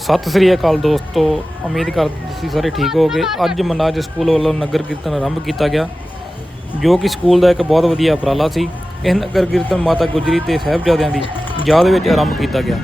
ਸਤਿ ਸ੍ਰੀ ਅਕਾਲ ਦੋਸਤੋ, ਉਮੀਦ ਕਰਦੇ ਤੁਸੀਂ ਸਾਰੇ ਠੀਕ ਹੋਗੇ ਅੱਜ ਮਨਾਜ ਸਕੂਲ ਵੱਲੋਂ ਨਗਰ ਕੀਰਤਨ ਆਰੰਭ ਕੀਤਾ ਗਿਆ, ਜੋ ਕਿ ਸਕੂਲ ਦਾ ਇੱਕ ਬਹੁਤ ਵਧੀਆ ਉਪਰਾਲਾ ਸੀ। ਇਹ ਨਗਰ ਕੀਰਤਨ ਮਾਤਾ ਗੁਜਰੀ ਤੇ ਸਾਹਿਬਜ਼ਾਦਿਆਂ ਦੀ ਯਾਦ ਵਿੱਚ ਆਰੰਭ ਕੀਤਾ ਗਿਆ।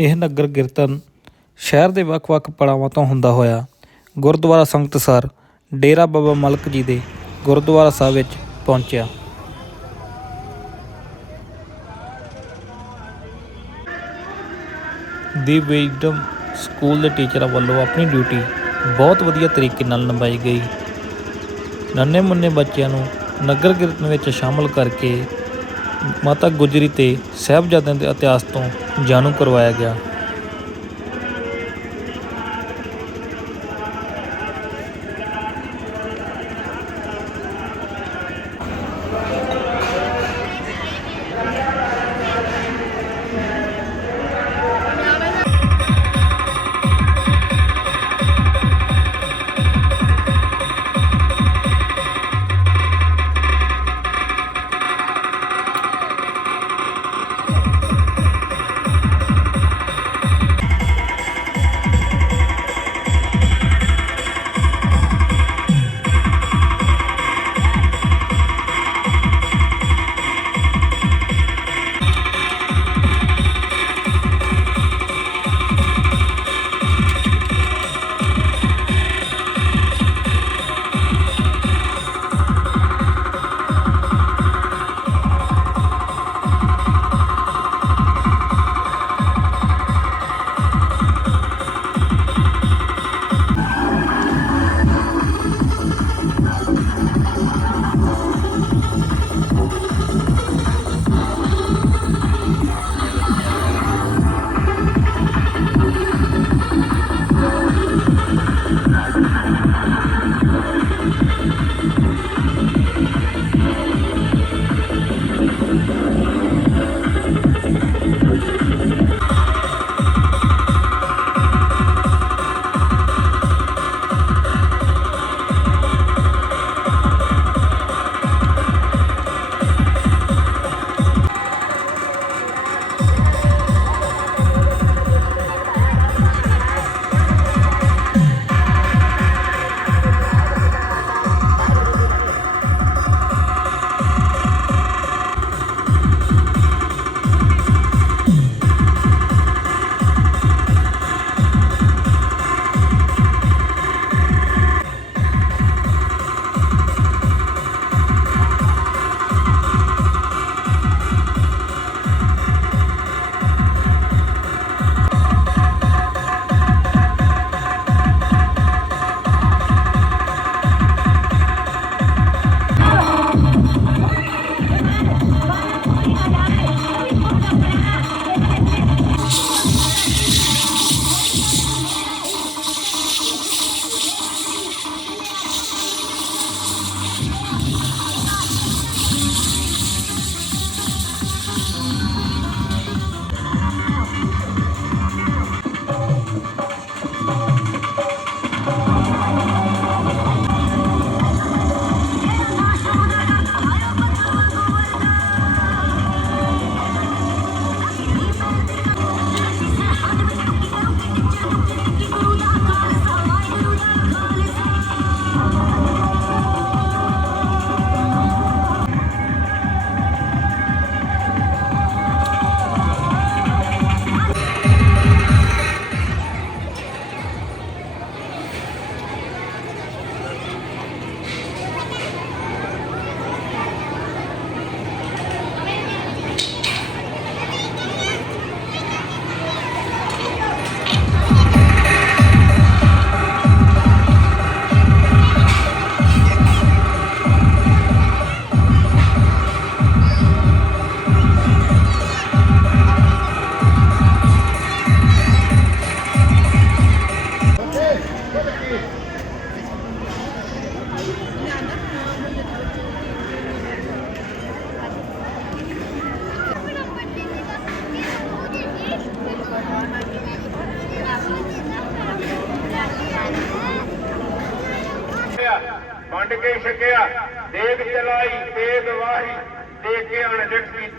ਇਹ ਨਗਰ ਕੀਰਤਨ ਸ਼ਹਿਰ ਦੇ ਵੱਖ-ਵੱਖ ਪੜਾਵਾਂ ਤੋਂ ਹੁੰਦਾ ਹੋਇਆ। ਗੁਰਦੁਆਰਾ ਸੰਗਤਸਰ ਡੇਰਾ ਬਾਬਾ ਮਲਕ ਜੀ ਦੇ ਗੁਰਦੁਆਰਾ ਸਾਹਿਬ ਵਿੱਚ ਪਹੁੰਚਿਆ। ਦੀ ਵਿਜ਼ਡਮ ਸਕੂਲ ਦੇ ਟੀਚਰਾਂ ਵੱਲੋਂ ਆਪਣੀ ਡਿਊਟੀ ਬਹੁਤ ਵਧੀਆ ਤਰੀਕੇ ਨਾਲ ਨਿਭਾਈ ਗਈ। ਨੰਨੇ ਮੁੰਨੇ ਬੱਚਿਆਂ ਨੂੰ ਨਗਰ ਕੀਰਤਨ ਵਿੱਚ ਸ਼ਾਮਲ ਕਰਕੇ ਮਾਤਾ ਗੁਜਰੀ ਤੇ ਸਾਹਿਬਜ਼ਾਦਿਆਂ ਦੇ ਇਤਿਹਾਸ ਤੋਂ ਜਾਣੂ ਕਰਵਾਇਆ ਗਿਆ।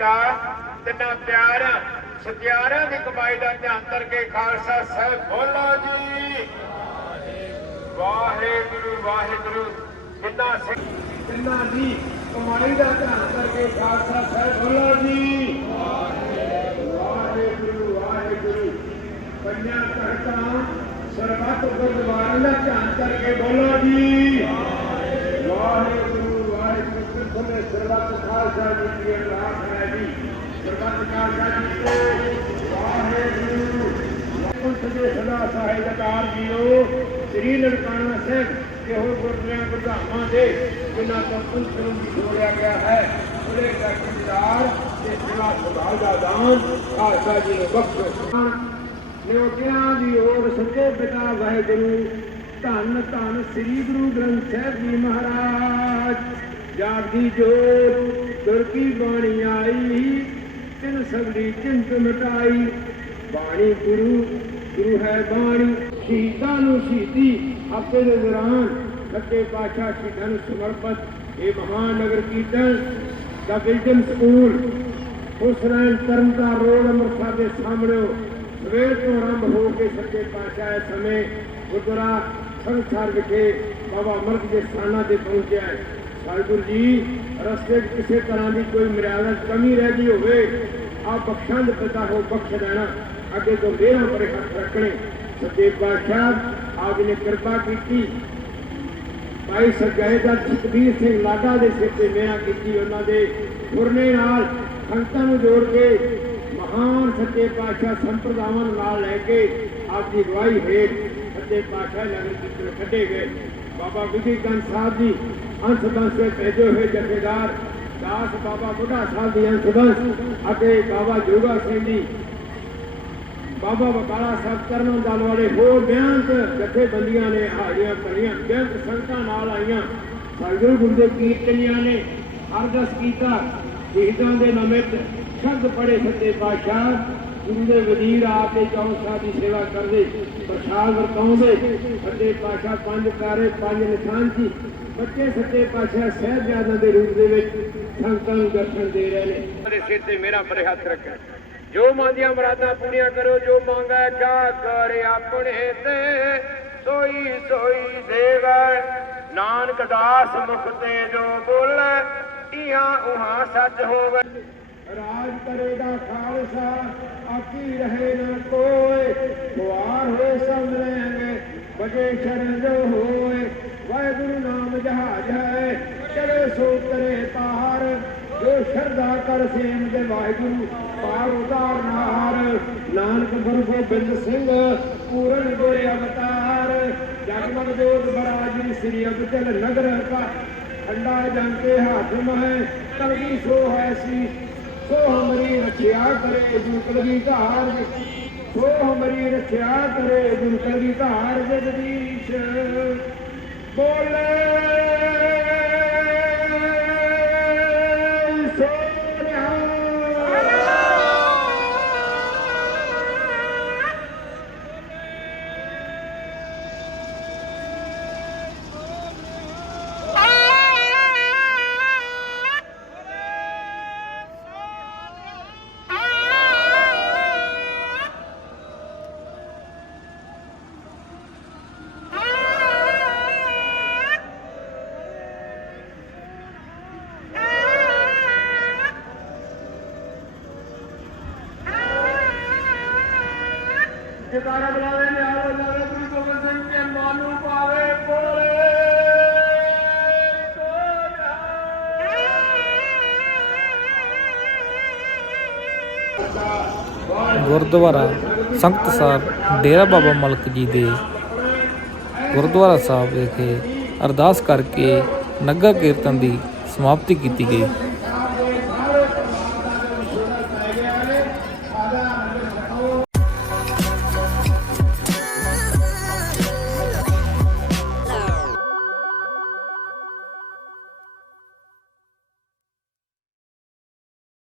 ਅਣਡਿਠ ਤਿੰਨਾਂ ਪਿਆਰਾਂ, ਸਤਿਆਰਾਂ ਦੀ ਕਮਾਈ ਦਾ ਧਿਆਨ ਕਰਕੇ ਖਾਲਸਾ ਸਾਹਿਬ ਬੋਲੋ ਜੀ। ਵਾਹਿਗੁਰੂ ਵਾਹਿਗੁਰੂ ਜਿੰਨਾ ਸਿੰਘ ਤਿੰਨਾਂ ਦੀ ਕਮਾਈ ਦਾ ਧਿਆਨ ਕਰਕੇ ਖਾਲਸਾ ਸਾਹਿਬ ਬੋਲੋ ਜੀ। ਵਾਹਿਗੁਰੂ ਵਾਹਿਗੁਰੂ ਪੰਜਾਂ ਤਖਤਾਂ ਸਰਬੱਤ ਗੁਰਦੁਆਰੇ ਦਾ ਧਿਆਨ ਕਰਕੇ ਬੋਲੋ ਜੀ ਵਾਹਿਗੁਰੂ ਵਾਹਿਗੁਰੂ ਸਿੱਖ ਦੇ ਸਰਬੱਤ ਖਾਲਸਾ ਜੀ ਦੀ ਅਰਦਾਸ ਹੈ ਜੀ? ਸਰਬੱਤ ਖਾਲਸਾ ਜੀ ਤੇ ਵਾਹਿਗੁਰੂ ਪੰਥ ਦੇ ਸਦਾ ਸਹਾਇਕਾਰ ਜੀਓ, ਸ੍ਰੀ ਨਨਕਾਣਾ ਸਾਹਿਬ, ਇਹੋ ਗੁਰਦੁਆਰਿਆਂ ਗੁਰਧਾਮਾਂ ਦੇ ਜਿਨ੍ਹਾਂ ਤੋਂ ਪੰਥ ਨੂੰ ਜੋੜਿਆ ਗਿਆ ਹੈ। ਉਹਦੇ ਕਰਤਾਰ ਤੇ ਸੇਵਾ ਸੁਭਾਅ ਦਾ ਦਾਨ ਖਾਲਸਾ ਜੀ ਨੂੰ ਬਖਸ਼ੋ ਨਿਉਟਿਆਂ ਦੀ ਓਰ ਸੱਚੇ ਪਿਤਾ ਵਾਹਿਗੁਰੂ, ਧੰਨ ਧੰਨ ਸ੍ਰੀ ਗੁਰੂ ਗ੍ਰੰਥ ਸਾਹਿਬ ਜੀ ਮਹਾਰਾਜ। ਜਾਗਦੀ ਜੋਤ ਦੁਰ ਕੀ ਬਾਣੀ ਆਈ, ਤਿਨ ਸਗਲੀ ਚਿੰਤ ਮਿਟਾਈ। ਬਾਣੀ ਗੁਰੂ ਗੁਰੂ ਹੈ ਬਾਣੀ, ਸ਼ਹੀਦਾਂ ਨੂੰ ਸ਼ਹੀਦੀ, ਆਪੇ ਦੇ ਦੌਰਾਨ ਸੱਚੇ ਪਾਤਸ਼ਾਹ ਸ਼ਹੀਦਾਂ ਨੂੰ ਸਮਰਪਿਤ ਇਹ ਮਹਾਨਗਰ ਕੀਰਤਨ ਦਾ ਬਿਲਡਿੰਗ ਸਕੂਲ ਹੁਸਨੈਨ ਤਰਨਤਾਰ ਰੋਡ ਅੰਮ੍ਰਿਤਸਰ ਦੇ ਸਾਹਮਣੇ ਸਵੇਰ ਤੋਂ ਆਰੰਭ ਹੋ ਕੇ ਸੱਚੇ ਪਾਤਸ਼ਾਹ ਇਸ ਸਮੇਂ ਗੁਰਦੁਆਰਾ ਸੰਸਾਰ ਵਿਖੇ ਬਾਬਾ ਅਮਰਤ ਦੇ ਸਥਾਨਾਂ ਤੇ ਪਹੁੰਚਿਆ ਹੈ। ਵਾਹਿਗੁਰੂ ਜੀ, ਰਸਤੇ 'ਚ ਕਿਸੇ ਤਰ੍ਹਾਂ ਦੀ ਕੋਈ ਮਰਿਆਦਾ ਕਮੀ ਰਹਿ ਗਈ ਹੋਵੇ ਆ ਬਖਸ਼ਾਂ ਦੇ ਪਿਤਾ ਹੋ ਬਖਸ਼ ਦੇਣਾ, ਅੱਗੇ ਤੋਂ ਮੇਰਾ ਪਰੇ ਹੱਥ ਰੱਖਣੇ। ਸੱਚੇ ਪਾਤਸ਼ਾਹ, ਆਪ ਨੇ ਕਿਰਪਾ ਕੀਤੀ। ਭਾਈ ਸਰਗਾਏ ਦਾ ਜਗਬੀਰ ਸਿੰਘ ਲਾਡਾ ਦੇ ਸਿਰ ਤੇ ਮਿਹਰ ਕੀਤੀ ਉਹਨਾਂ ਦੇ ਫੁਰਨੇ ਨਾਲ, ਸੰਗਤਾਂ ਨੂੰ ਜੋੜ ਕੇ ਮਹਾਨ ਸੱਚੇ ਪਾਤਸ਼ਾਹ ਸੰਪਰਦਾਵਾਂ ਨੂੰ ਨਾਲ ਲੈ ਕੇ ਆਪ ਦੀ ਅਗਵਾਈ ਹੇਠ ਸੱਚੇ ਪਾਤਸ਼ਾਹ ਨਗਰ ਕੀਰਤਨ ਕੱਢੇ ਗਏ। ਬਾਬਾ ਵਿਧੀ ਚੰਦ ਸਾਹਿਬ ਜੀ ਅੰਸ਼ ਬੰਸ ਭੇਜੇ ਹੋਏ ਜਥੇਦਾਰ ਦਾਸ ਬਾਬਾ ਬੁੱਢਾ ਸਾਹਿਬ ਦੀ ਅੰਸ਼ ਬੰਸ ਅਤੇ ਬਾਬਾ ਜੋਗਾ ਸਿੰਘ ਜੀ। ਬਾਬਾ ਬਕਾਲਾ ਸਾਹਿਬ ਕਰਨ ਦਲ ਵਾਲੇ ਹੋਰ ਬਿਆਨ ਜਥੇਬੰਦੀਆਂ ਨੇ ਹਾਜ਼ਰੀਆਂ ਭਰੀਆਂ। ਬੇਅੰਤ ਸੰਗਤਾਂ ਨਾਲ ਆਈਆਂ। ਸਤਿਗੁਰੂ ਗੁਰੂ ਕੀਰਤਨੀਆਂ ਨੇ ਅਰਦਾਸ ਕੀਤਾ। ਸ਼ਹੀਦਾਂ ਦੇ ਨਮਿਤ ਸ਼ਬਦ ਪੜੇ ਸੱਚੇ ਪਾਤਸ਼ਾਹ ਗੁਰੂ ਦੇ ਵਜ਼ੀਰ ਆਪ ਦੇ ਚੌਂਸਾ ਦੀ ਸੇਵਾ ਕਰਦੇ ਪ੍ਰਸ਼ਾਦ ਵਰਤਾਉਂਦੇ ਸੱਚੇ ਪਾਤਸ਼ਾਹ ਪੰਜ ਪਿਆਰੇ ਪੰਜ ਨਿਸ਼ਾਨ ਸੀ। ਬੱਚੇ ਸੱਚੇ ਪਾਤਸ਼ਾਹ ਸਹਿਬਜ਼ਾਦਿਆਂ ਦੇ ਰੂਪ ਦੇ ਵਿੱਚ ਸੰਗਤਾਂ ਨੂੰ ਦਰਸ਼ਨ ਦੇ ਰਹੇ ਨੇ। ਮੇਰੇ ਸਿਰ ਤੇ ਮੇਰਾ ਪਰੇ ਹੱਥ ਰੱਖਿਆ ਜੋ ਮਨ ਦੀਆਂ ਮੁਰਾਦਾਂ ਪੂਰੀਆਂ ਕਰੋ ਜੋ ਮੰਗੈ ਕਾ ਕਰ ਆਪਣੇ ਤੇ। ਸੋਈ ਸੋਈ ਦੇਵੈ ਨਾਨਕ ਦਾਸ ਮੁਖ ਤੇ ਜੋ ਬੋਲੇ ਇਹਾਂ ਉਹਾਂ ਸੱਚ ਹੋਵੇ। ਰਾਜ ਕਰੇਗਾ ਖਾਲਸਾ ਆਕੀ ਰਹੇ ਨਾ ਕੋਏ ਖੁਆਰ ਹੋਏ ਸਭ ਲੈਂਗੇ ਬਜੇ ਸ਼ਰਨ ਜੋ ਹੋਏ। ਵਾਹਿਗੁਰੂ ਨਾਮ ਜਹਾਜ ਹੈ ਚਲੇ ਸੋ ਤਰੇ ਪਾਰ। ਜੋ ਸ਼ਰਧਾ ਕਰ ਸੇਮ ਦੇ ਵਾਹਿਗੁਰੂ, ਪਾਰ ਉਤਾਰ ਨਾਰ ਨਾਨਕ ਗੁਰੂ ਗੋਬਿੰਦ ਸਿੰਘ, ਪੂਰਨ ਗੋਰੇ ਅਵਤਾਰ। ਜਗਮਗ ਜੋਤ ਬਰਾਜੀ ਸ੍ਰੀ ਅਬਚਲ ਨਗਰ ਕਾ ਠੰਡਾ ਜੰਤੇ ਹੱਥ ਮਹਿ ਕਲਗੀ ਸੋ ਹੈ ਸੀ। ਸੋ ਹਮਰੀ ਰਖਿਆ ਕਰੇ ਜੂ ਦੀ ਧਾਰ ਸੋ ਹਮਰੀ ਰਖਿਆ ਕਰੇ ਜੂ ਦੀ ਧਾਰ ਜਗਦੀਸ਼ ਬੋਲੇ ਜਕਾਰਾ ਬੁਲਾਵੇ, ਨਿਹਾਲ ਹੋ ਜਾਵੇ ਗੁਰੂ ਗੋਬਿੰਦ ਸਿੰਘ ਕੇ ਮਨ ਨੂੰ ਪਾਵੇ, ਬੋਲੇ। ਗੁਰਦੁਆਰਾ ਸੰਗਤ ਸਾਹਿਬ, ਡੇਰਾ ਬਾਬਾ ਮਲਕ ਜੀ ਦੇ ਗੁਰਦੁਆਰਾ ਸਾਹਿਬ ਵਿਖੇ ਅਰਦਾਸ ਕਰਕੇ ਨਗਰ ਕੀਰਤਨ ਦੀ ਸਮਾਪਤੀ ਕੀਤੀ ਗਈ।